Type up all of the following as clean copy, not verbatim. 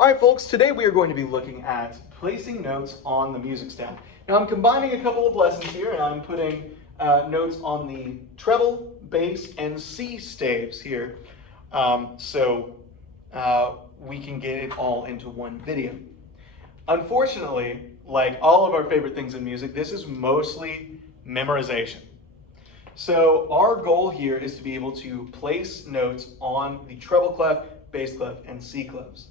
All right, folks, today we are going to be looking at placing notes on the music staff. Now, I'm combining a couple of lessons here, and I'm putting notes on the treble, bass, and C staves here, so we can get it all into one video. Unfortunately, like all of our favorite things in music, this is mostly memorization. So our goal here is to be able to place notes on the treble clef, bass clef, and C clefs.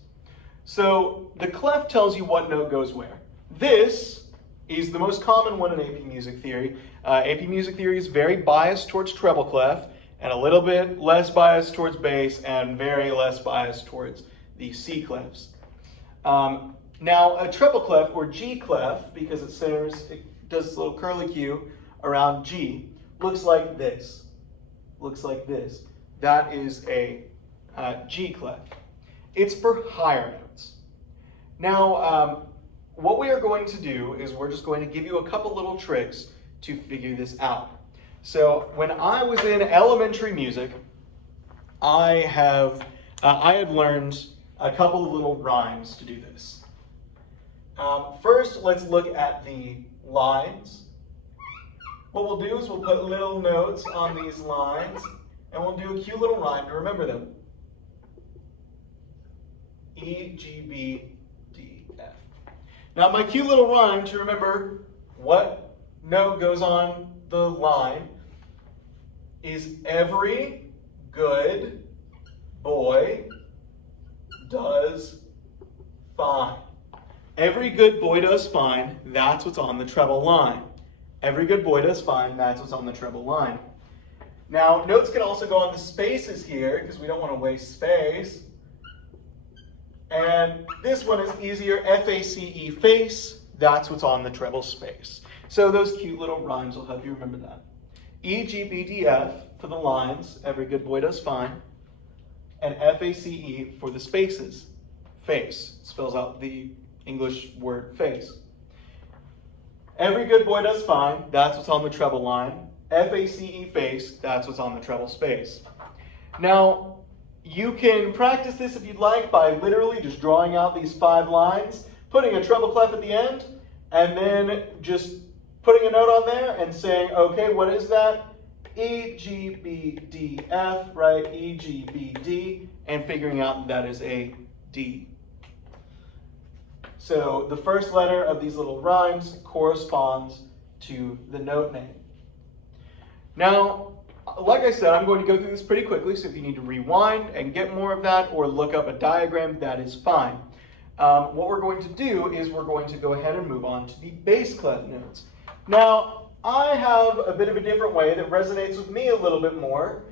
So the clef tells you what note goes where. This is the most common one in AP Music Theory. AP Music Theory is very biased towards treble clef and a little bit less biased towards bass and very less biased towards the C clefs. Now a treble clef or G clef, because it does this little curly Q around G, looks like this. Looks like this. That is a G clef. It's for higher notes. Now, what we are going to do is we're just going to give you a couple little tricks to figure this out. So when I was in elementary music, I had learned a couple of little rhymes to do this. First, let's look at the lines. What we'll do is we'll put little notes on these lines, and we'll do a cute little rhyme to remember them. E, G, B, D, F. Now my cute little rhyme to remember what note goes on the line is every good boy does fine. Every good boy does fine, that's what's on the treble line. Every good boy does fine, that's what's on the treble line. Now notes can also go on the spaces here because we don't want to waste space. And this one is easier, F-A-C-E, face, that's what's on the treble space. So those cute little rhymes will help you remember that. E, G, B, D, F for the lines, every good boy does fine. And F-A-C-E for the spaces, face, spells out the English word face. Every good boy does fine, that's what's on the treble line. F-A-C-E, face, that's what's on the treble space. Now, you can practice this if you'd like by literally just drawing out these 5 lines, putting a treble clef at the end, and then just putting a note on there and saying, okay, what is that? E, G, B, D, F, right? E, G, B, D, and figuring out that is a D. So the first letter of these little rhymes corresponds to the note name. Now, like I said, I'm going to go through this pretty quickly, so if you need to rewind and get more of that or look up a diagram, that is fine. What we're going to do is we're going to go ahead and move on to the bass clef notes. Now, I have a bit of a different way that resonates with me a little bit more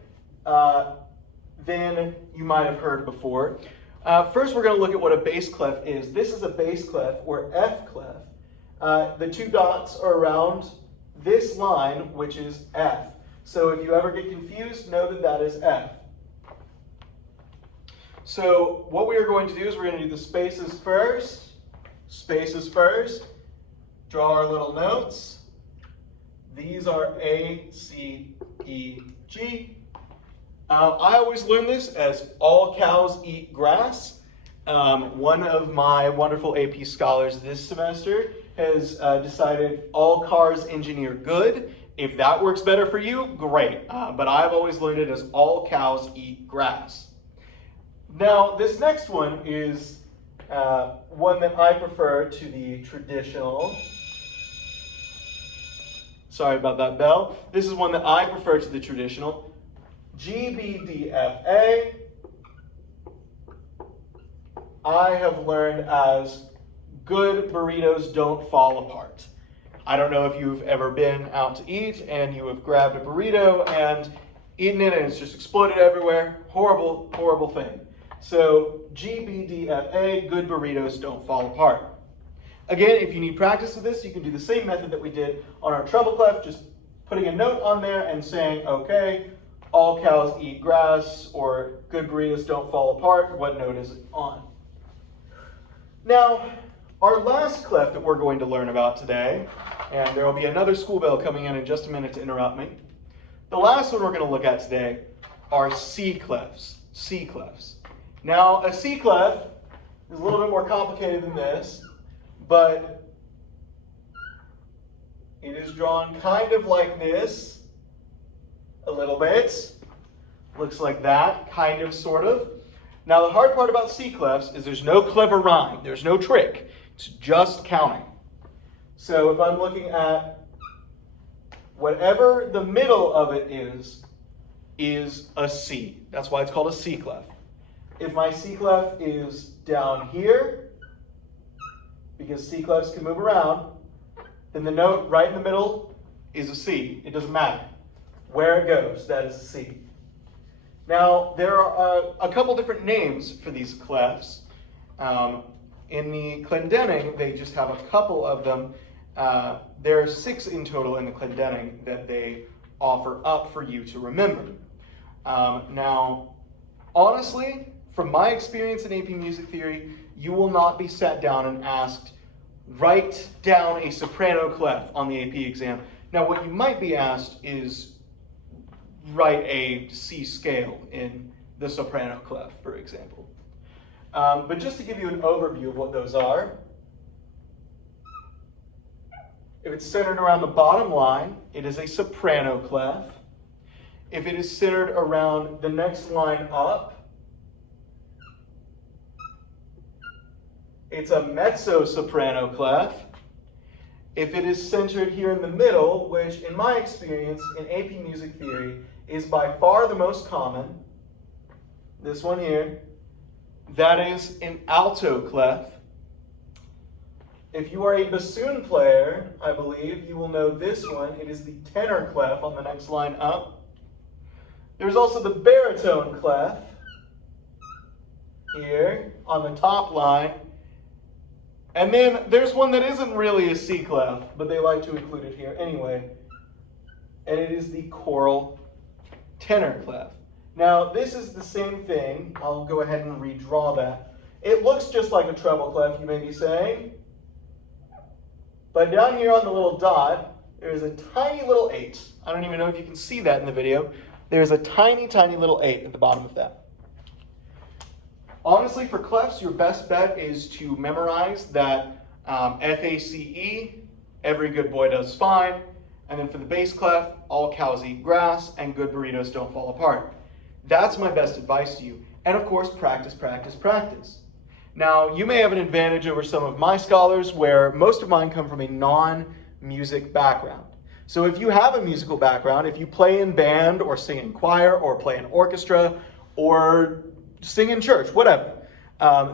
than you might have heard before. First, we're going to look at what a bass clef is. This is a bass clef, or F clef. The 2 dots are around this line, which is F. So if you ever get confused, know that that is F. So what we are going to do is we're going to do the spaces first. Spaces first. Draw our little notes. These are A, C, E, G. I always learn this as all cows eat grass. One of my wonderful AP scholars this semester has decided all cars engineer good. If that works better for you, great. But I've always learned it as all cows eat grass. Now, this next one is one that I prefer to the traditional. Sorry about that bell. This is one that I prefer to the traditional. G, B, D, F, A. I have learned as good burritos don't fall apart. I don't know if you've ever been out to eat and you have grabbed a burrito and eaten it and it's just exploded everywhere. Horrible, horrible thing. So G, B, D, F, A, good burritos don't fall apart. Again, if you need practice with this, you can do the same method that we did on our treble clef, just putting a note on there and saying, okay, all cows eat grass, or good burritos don't fall apart. What note is it on? Now, our last clef that we're going to learn about today, and there will be another school bell coming in just a minute to interrupt me. The last one we're going to look at today are C clefs. C clefs. Now, a C clef is a little bit more complicated than this, but it is drawn kind of like this, a little bit. Looks like that, kind of, sort of. Now the hard part about C clefs is there's no clever rhyme, there's no trick. It's just counting. So if I'm looking at whatever the middle of it is a C. That's why it's called a C clef. If my C clef is down here, because C clefs can move around, then the note right in the middle is a C. It doesn't matter. Where it goes, that is a C. Now, there are a couple different names for these clefs. In the Clendinning, they just have a couple of them. There are 6 in total in the Clendinning that they offer up for you to remember. Now, honestly, from my experience in AP Music Theory, you will not be sat down and asked, write down a soprano clef on the AP exam. Now, what you might be asked is write a C scale in the soprano clef, for example. But just to give you an overview of what those are, if it's centered around the bottom line, it is a soprano clef. If it is centered around the next line up, it's a mezzo-soprano clef. If it is centered here in the middle, which in my experience in AP Music Theory is by far the most common, this one here, that is an alto clef. If you are a bassoon player, I believe, you will know this one. It is the tenor clef on the next line up. There's also the baritone clef here on the top line. And then there's one that isn't really a C clef, but they like to include it here anyway. And it is the choral tenor clef. Now, this is the same thing. I'll go ahead and redraw that. It looks just like a treble clef, you may be saying. But down here on the little dot, there's a tiny little 8. I don't even know if you can see that in the video. There's a tiny, tiny little 8 at the bottom of that. Honestly, for clefs, your best bet is to memorize that FACE, every good boy does fine. And then for the bass clef, all cows eat grass and good burritos don't fall apart. That's my best advice to you. And of course, practice, practice, practice. Now, you may have an advantage over some of my scholars where most of mine come from a non-music background. So if you have a musical background, if you play in band or sing in choir or play in orchestra or sing in church, whatever,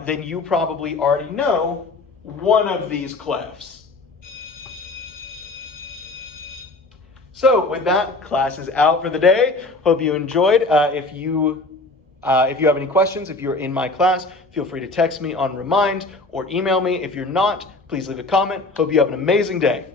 then you probably already know one of these clefs. So with that, class is out for the day. Hope you enjoyed. If you have any questions, if you're in my class, feel free to text me on Remind or email me. If you're not, please leave a comment. Hope you have an amazing day.